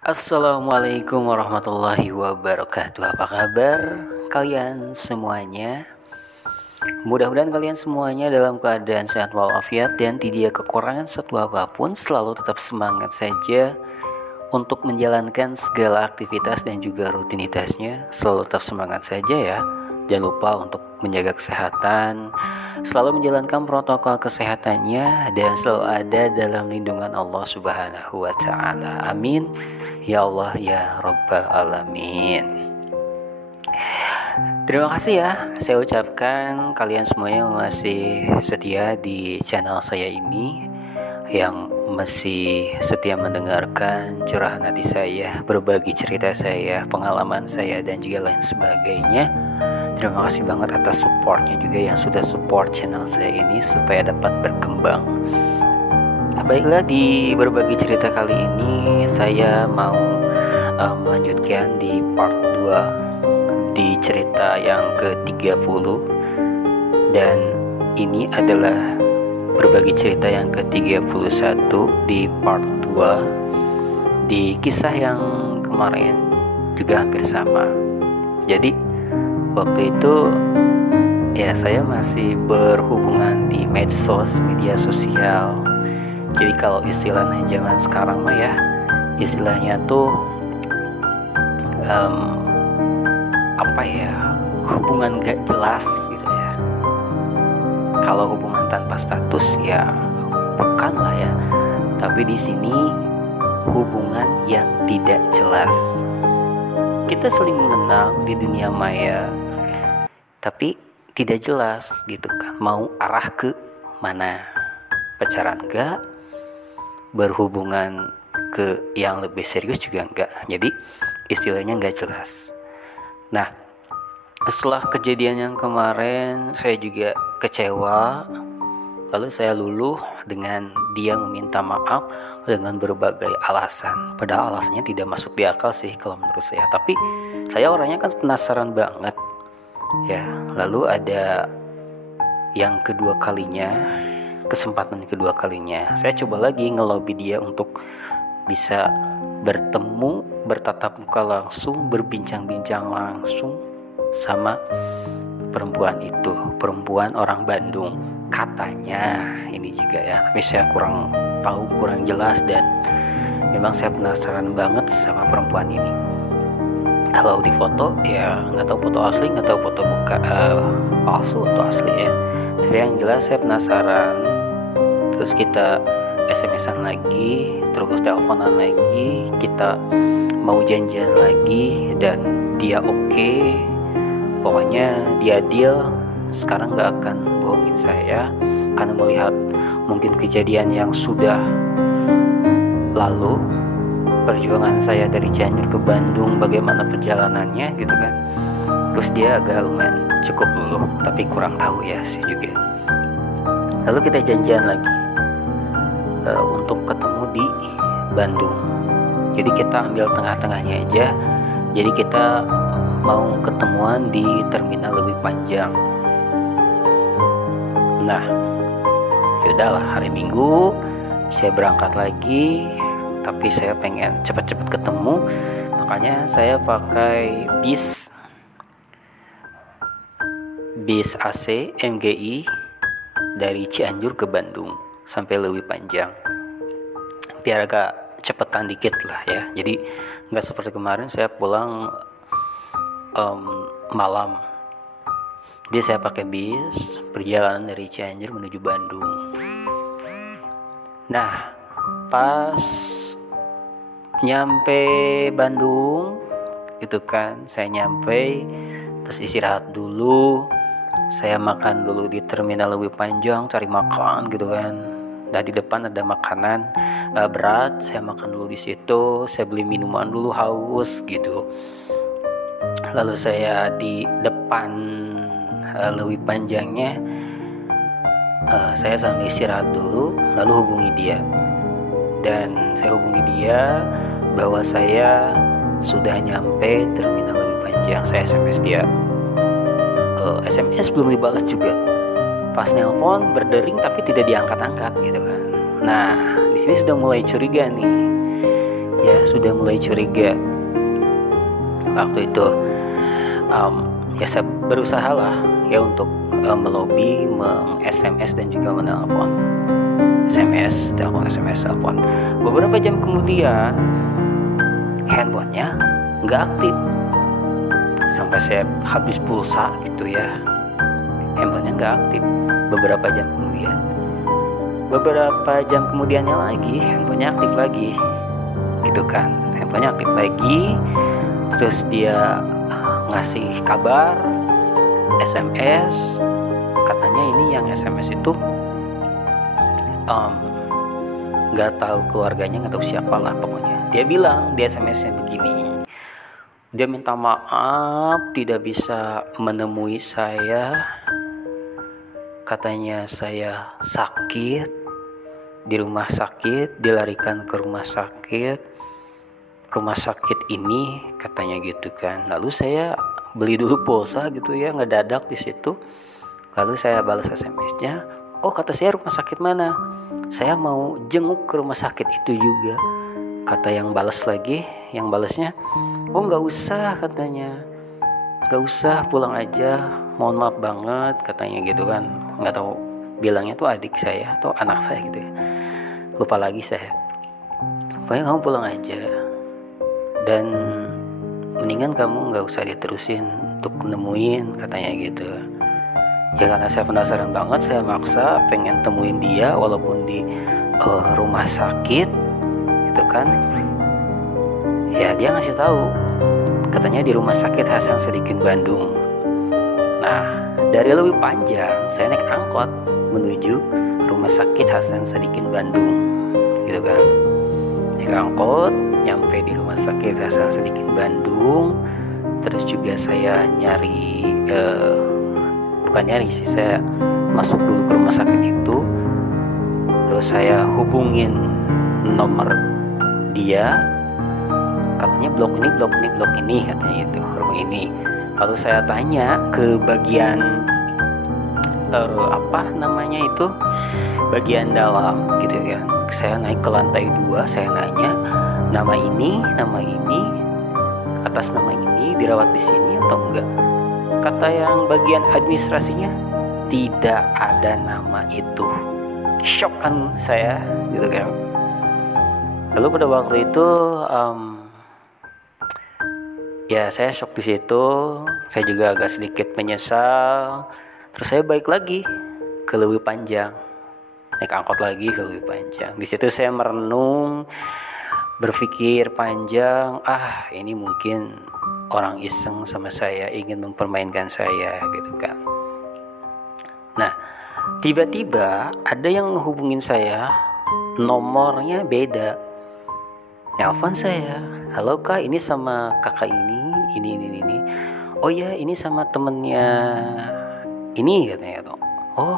Assalamualaikum warahmatullahi wabarakatuh. Apa kabar kalian semuanya? Mudah-mudahan kalian semuanya dalam keadaan sehat walafiat dan tidak kekurangan satu apapun. Selalu tetap semangat saja untuk menjalankan segala aktivitas dan juga rutinitasnya. Selalu tetap semangat saja ya. Jangan lupa untuk menjaga kesehatan, selalu menjalankan protokol kesehatannya, dan selalu ada dalam lindungan Allah Subhanahu wa Ta'ala. Amin ya Allah ya Rabbal Alamin. Terima kasih ya, saya ucapkan kalian semuanya masih setia di channel saya ini, yang masih setia mendengarkan curahan hati saya, berbagi cerita saya, pengalaman saya, dan juga lain sebagainya. Terima kasih banget atas supportnya juga yang sudah support channel saya ini supaya dapat berkembang. Baiklah, di berbagi cerita kali ini saya mau melanjutkan di part 2 di cerita yang ke-30, dan ini adalah berbagi cerita yang ke-31 di part 2 di kisah yang kemarin juga hampir sama. Jadi waktu itu ya saya masih berhubungan di media sosial. Jadi kalau istilahnya zaman sekarang mah ya, istilahnya tuh apa ya, hubungan gak jelas gitu ya. Kalau hubungan tanpa status ya bukan lah ya, tapi di sini hubungan yang tidak jelas. Kita saling mengenal di dunia maya, tapi tidak jelas gitu kan, mau arah ke mana, pacaran enggak, berhubungan ke yang lebih serius juga enggak. Jadi istilahnya enggak jelas. Nah, setelah kejadian yang kemarin saya juga kecewa. Lalu saya luluh dengan dia meminta maaf dengan berbagai alasan. Padahal alasannya tidak masuk di akal sih kalau menurut saya. Tapi saya orangnya kan penasaran banget. Ya, lalu ada yang kedua kalinya, kesempatan kedua kalinya. Saya coba lagi ngelobi dia untuk bisa bertemu, bertatap muka langsung, berbincang-bincang langsung sama perempuan itu, perempuan orang Bandung katanya ini juga ya, tapi saya kurang tahu, kurang jelas, dan memang saya penasaran banget sama perempuan ini. Kalau di foto ya nggak tahu foto asli, nggak tahu foto palsu atau asli ya, tapi yang jelas saya penasaran. Terus kita SMS-an lagi, terus teleponan lagi, kita mau janjian lagi, dan dia oke. Pokoknya dia deal sekarang gak akan bohongin saya, karena melihat mungkin kejadian yang sudah lalu, perjuangan saya dari Cianjur ke Bandung, bagaimana perjalanannya gitu kan. Terus dia agak lumayan cukup luluh, tapi kurang tahu ya saya juga. Lalu kita janjian lagi untuk ketemu di Bandung. Jadi kita ambil tengah-tengahnya aja. Jadi kita mau ketemuan di terminal Leuwi Panjang. Nah, yaudahlah, hari Minggu saya berangkat lagi, tapi saya pengen cepat-cepat ketemu, makanya saya pakai bis AC MGI dari Cianjur ke Bandung sampai Leuwi Panjang, biar agak cepetan dikit lah ya. Jadi nggak seperti kemarin saya pulang malam. Jadi saya pakai bis perjalanan dari Cianjur menuju Bandung. Nah, pas nyampe Bandung gitu kan, saya nyampe terus istirahat dulu. Saya makan dulu di terminal Leuwi Panjang, cari makan gitu kan. Nah, di depan ada makanan berat, saya makan dulu di situ. Saya beli minuman dulu, haus gitu. Lalu saya di depan Leuwi Panjangnya, saya sambil istirahat dulu, lalu hubungi dia. Dan saya hubungi dia bahwa saya sudah nyampe terminal Leuwi Panjang. Saya SMS dia, SMS belum dibalas juga. Pas nelpon berdering tapi tidak diangkat-angkat gitu kan. Nah, di sini sudah mulai curiga nih. ya sudah mulai curiga. Waktu itu ya saya berusaha lah ya untuk melobi, meng-SMS dan juga menelpon. SMS, telepon, SMS, telepon. Beberapa jam kemudian handphonenya nggak aktif. Sampai saya habis pulsa gitu ya, handphonenya nggak aktif. Beberapa jam kemudiannya lagi handphonenya aktif lagi, gitu kan. Handphonenya aktif lagi, terus dia ngasih kabar, SMS. Katanya ini yang SMS itu nggak tahu keluarganya, nggak tahu siapa lah pokoknya. Dia bilang di SMS-nya begini, dia minta maaf tidak bisa menemui saya. Katanya saya sakit di rumah sakit, dilarikan ke rumah sakit ini, katanya gitu kan. Lalu saya beli dulu pulsa gitu ya, ngedadak di situ. Lalu saya balas SMS-nya, oh kata saya rumah sakit mana? Saya mau jenguk ke rumah sakit itu juga. Kata yang balasnya, oh nggak usah katanya, nggak usah, pulang aja, mohon maaf banget katanya gitu kan. Nggak tahu bilangnya tuh adik saya atau anak saya gitu ya, lupa lagi saya. Pokoknya kamu pulang aja dan mendingan kamu nggak usah diterusin untuk nemuin, katanya gitu. Ya karena saya penasaran banget, saya maksa pengen temuin dia walaupun di rumah sakit gitu kan. Ya dia ngasih tahu, katanya di rumah sakit Hasan Sadikin Bandung. Nah dari Leuwi Panjang saya naik angkot menuju rumah sakit Hasan Sadikin Bandung, gitu kan. Naik angkot nyampe di rumah sakit Hasan Sadikin Bandung. Terus juga saya bukan nyari sih, saya masuk dulu ke rumah sakit itu. Terus saya hubungin nomor dia, katanya blok ini katanya itu, rumah ini. Lalu saya tanya ke bagian bagian dalam gitu kan. Saya naik ke lantai 2, saya nanya nama ini, atas nama ini dirawat di sini atau enggak. Kata yang bagian administrasinya, tidak ada nama itu. Shock kan saya gitu kan. Lalu pada waktu itu ya saya shock di situ. Saya juga agak sedikit menyesal. Terus saya balik lagi ke Leuwi Panjang, naik angkot lagi ke Leuwi Panjang. Di situ saya merenung, berpikir panjang. Ini mungkin orang iseng sama saya, ingin mempermainkan saya gitu kan. Nah tiba-tiba ada yang menghubungin saya, nomornya beda. Nelpon saya, halo kak, ini sama kakak ini. Oh ya, ini sama temennya ini katanya. Oh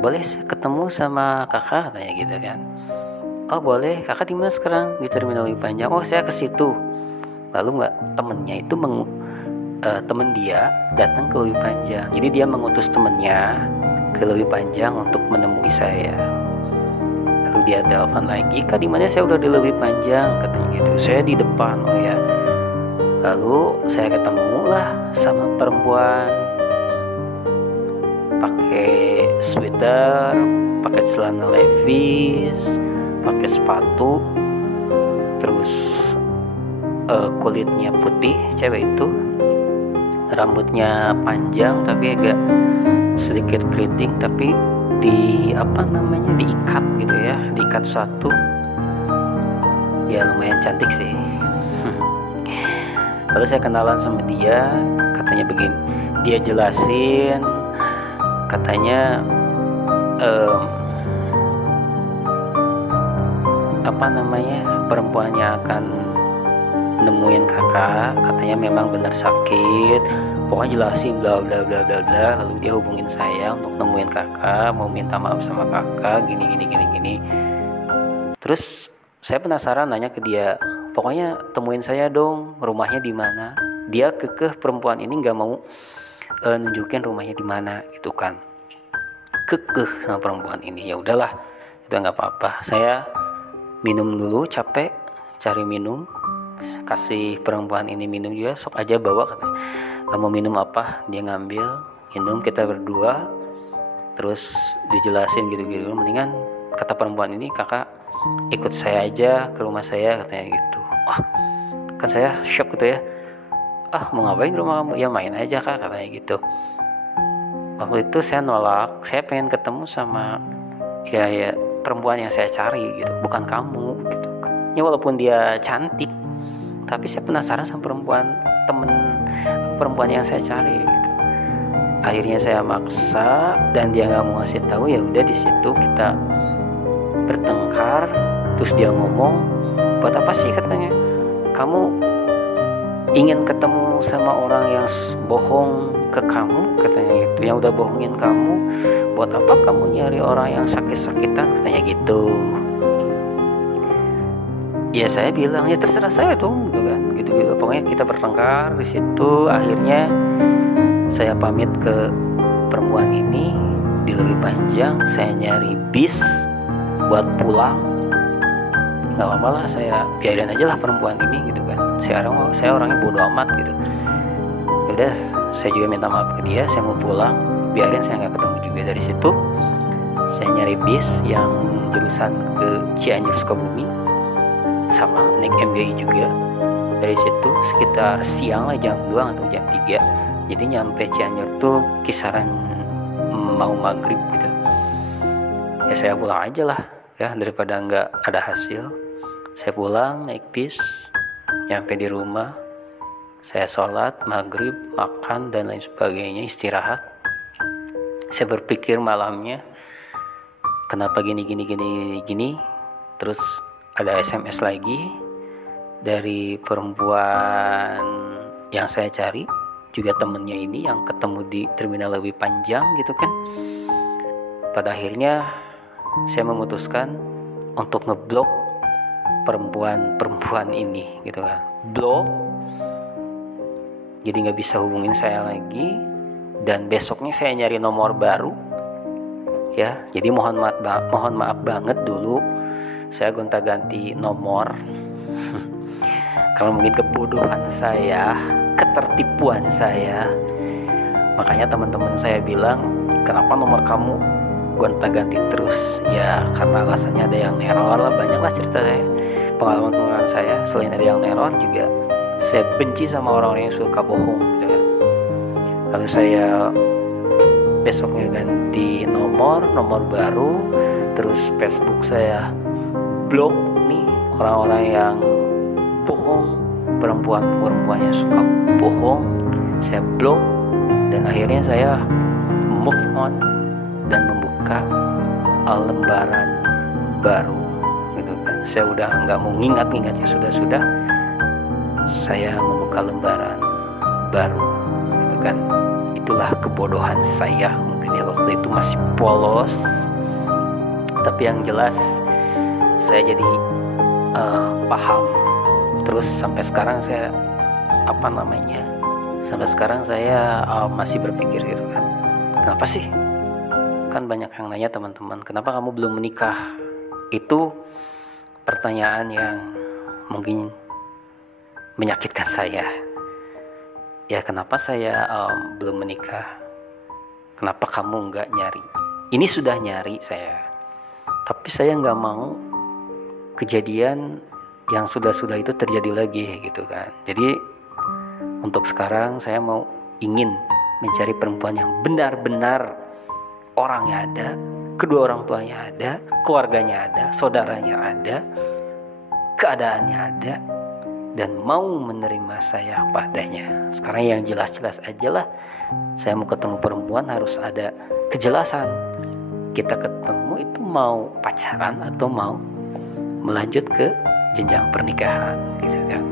boleh ketemu sama kakak katanya gitu kan. Oh boleh, kakak di mana sekarang? Di Terminal Leuwi Panjang. Oh saya ke situ. Lalu temennya itu temen dia datang ke Leuwi Panjang. Jadi dia mengutus temennya ke Leuwi Panjang untuk menemui saya. Lalu dia telepon lagi, kak di mana? Saya udah di Leuwi Panjang katanya gitu. Saya di depan. Oh ya. Lalu saya ketemu lah sama perempuan, pakai sweater, pakai celana Levi's, pakai sepatu, terus kulitnya putih, cewek itu. Rambutnya panjang tapi agak sedikit keriting, tapi diikat gitu ya, diikat satu. Ya lumayan cantik sih. Lalu saya kenalan sama dia, katanya begini, dia jelasin, katanya perempuannya akan nemuin kakak, katanya memang benar sakit, pokoknya jelasin bla bla bla bla bla. Lalu dia hubungin saya untuk nemuin kakak, mau minta maaf sama kakak, gini. Terus saya penasaran, nanya ke dia, pokoknya temuin saya dong, rumahnya di mana. Dia kekeh, perempuan ini nggak mau nunjukin rumahnya di mana gitu kan, kekeh sama perempuan ini. Ya udahlah, itu nggak apa-apa, saya minum dulu, capek. cari minum, kasih perempuan ini minum juga, sok aja bawa katanya. Mau minum apa, dia ngambil minum, kita berdua terus dijelasin gitu-gitu. Mendingan kata perempuan ini, kakak ikut saya aja ke rumah saya katanya gitu. Kan saya shock gitu ya, mau ngapain ke rumah kamu? Ya main aja kak katanya gitu. Waktu itu saya nolak, saya pengen ketemu sama ya perempuan yang saya cari gitu, bukan kamu gitu. Ya walaupun dia cantik, tapi saya penasaran sama perempuan yang saya cari gitu. Akhirnya saya maksa dan dia nggak mau ngasih tahu. Ya udah, di situ kita bertengkar. Terus dia ngomong, buat apa sih katanya, kamu ingin ketemu sama orang yang bohong ke kamu katanya gitu, yang udah bohongin kamu, buat apa kamu nyari orang yang sakit-sakitan katanya gitu. Ya saya bilang ya terserah saya dong gitu kan, gitu-gitu. Pokoknya kita bertengkar di situ. Akhirnya saya pamit ke perempuan ini di Lewi Panjang, saya nyari bis buat pulang. Nggak apa-apa lah, saya biarin aja lah perempuan ini gitu kan. Saya orangnya bodo amat gitu. Ya udah, saya juga minta maaf ke dia, saya mau pulang, biarin saya nggak ketemu juga. Dari situ saya nyari bis yang jurusan ke Cianjur Sukabumi, sama naik MBI juga. Dari situ sekitar siang lah, jam 2 atau jam 3. Jadi nyampe Cianjur tuh kisaran mau maghrib gitu. Ya saya pulang aja lah ya, daripada nggak ada hasil. Saya pulang naik bis, nyampe di rumah, saya sholat maghrib, makan dan lain sebagainya, istirahat. Saya berpikir malamnya, kenapa gini. Terus ada SMS lagi dari perempuan yang saya cari, juga temennya ini yang ketemu di terminal Lewi Panjang gitu kan. Pada akhirnya saya memutuskan untuk ngeblok perempuan ini gitu kan, blok. Jadi nggak bisa hubungin saya lagi. Dan besoknya saya nyari nomor baru ya. Jadi mohon maaf banget dulu saya gonta-ganti nomor karena mungkin kebodohan saya, ketertipuan saya. Makanya teman-teman saya bilang, kenapa nomor kamu gonta-ganti terus? Ya karena alasannya ada yang neror lah. Banyaklah cerita saya, pengalaman saya. Selain ada yang neror juga, saya benci sama orang-orang yang suka bohong gitu kan. Lalu saya besoknya ganti nomor baru. Terus Facebook saya blok nih orang-orang yang bohong, perempuan yang suka bohong, saya blok. Dan akhirnya saya move on dan membuka lembaran baru gitu kan. Saya udah nggak mau ngingat ya, sudah saya membuka lembaran baru gitu kan. Itulah kebodohan saya, mungkin ya waktu itu masih polos. Tapi yang jelas saya jadi paham. Terus sampai sekarang saya masih berpikir gitu kan, kenapa sih, kan banyak yang nanya teman-teman, kenapa kamu belum menikah? Itu pertanyaan yang mungkin menyakitkan saya ya. Kenapa saya belum menikah? Kenapa kamu nggak nyari? Ini sudah nyari saya, tapi saya nggak mau kejadian yang sudah itu terjadi lagi gitu kan. Jadi untuk sekarang saya ingin mencari perempuan yang benar-benar orangnya ada, kedua orang tuanya ada, keluarganya ada, saudaranya ada, keadaannya ada, dan mau menerima saya padanya. Sekarang yang jelas-jelas aja lah. Saya mau ketemu perempuan harus ada kejelasan. Kita ketemu itu mau pacaran atau mau melanjut ke jenjang pernikahan gitu kan.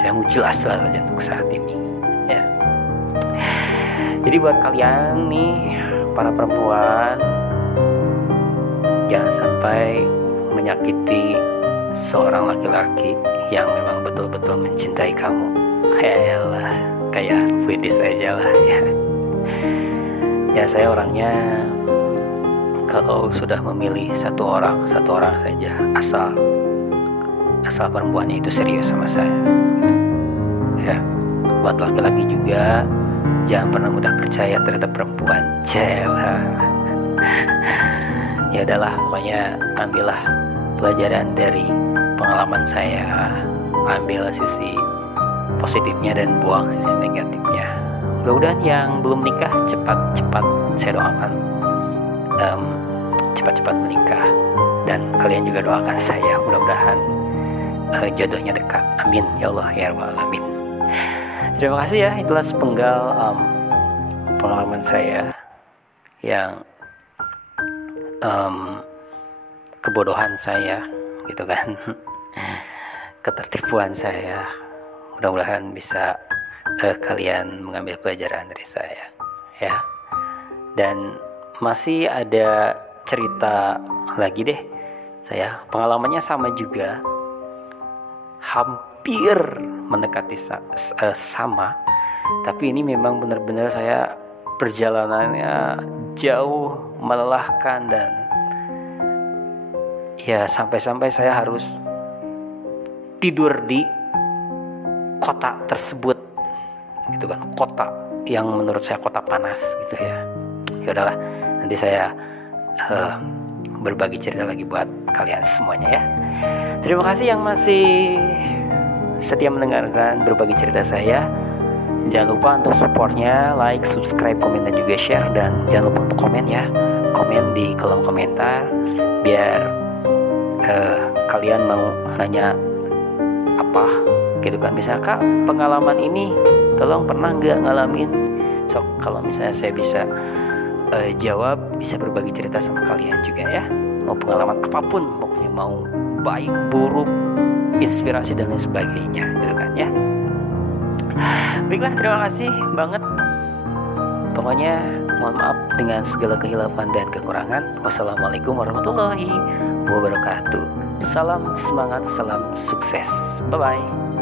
Saya mau jelas lah aja untuk saat ini ya. Jadi buat kalian nih para perempuan, jangan sampai menyakiti seorang laki-laki yang memang betul-betul mencintai kamu. Yaelah, kayak puitis aja lah ya. Ya saya orangnya kalau sudah memilih satu orang saja, asal asal perempuannya itu serius sama saya gitu. Ya, buat laki-laki juga jangan pernah mudah percaya terhadap perempuan. Celah. Ya udahlah, pokoknya ambillah pelajaran dari pengalaman saya, ambil sisi positifnya dan buang sisi negatifnya. Mudah-mudahan yang belum nikah cepat-cepat, saya doakan cepat-cepat menikah, dan kalian juga doakan saya mudah-mudahan jodohnya dekat. Amin ya Allah ya rabbal alamin. Terima kasih ya, itulah sepenggal pengalaman saya yang kebodohan saya gitu kan. Ketertipuan saya, mudah-mudahan bisa kalian mengambil pelajaran dari saya ya. Dan masih ada cerita lagi deh, saya pengalamannya sama juga, hampir mendekati sama, tapi ini memang benar-benar saya perjalanannya jauh, melelahkan, dan ya sampai-sampai saya harus tidur di kota tersebut gitu kan, kota yang menurut saya kota panas gitu ya. Ya udahlah, nanti saya berbagi cerita lagi buat kalian semuanya ya. Terima kasih yang masih setia mendengarkan berbagi cerita saya. Jangan lupa untuk supportnya, like, subscribe, komen, dan juga share. Dan jangan lupa untuk komen ya, komen di kolom komentar biar kalian mau nanya apa gitu kan. Misalnya, Kak, pengalaman ini tolong pernah nggak ngalamin. So kalau misalnya saya bisa jawab, bisa berbagi cerita sama kalian juga ya. Mau pengalaman apapun, pokoknya mau baik, buruk, inspirasi dan lain sebagainya gitu kan ya. Baiklah, terima kasih banget. Pokoknya mohon maaf dengan segala kehilafan dan kekurangan. Wassalamualaikum warahmatullahi wabarakatuh. Salam semangat, salam sukses. Bye bye.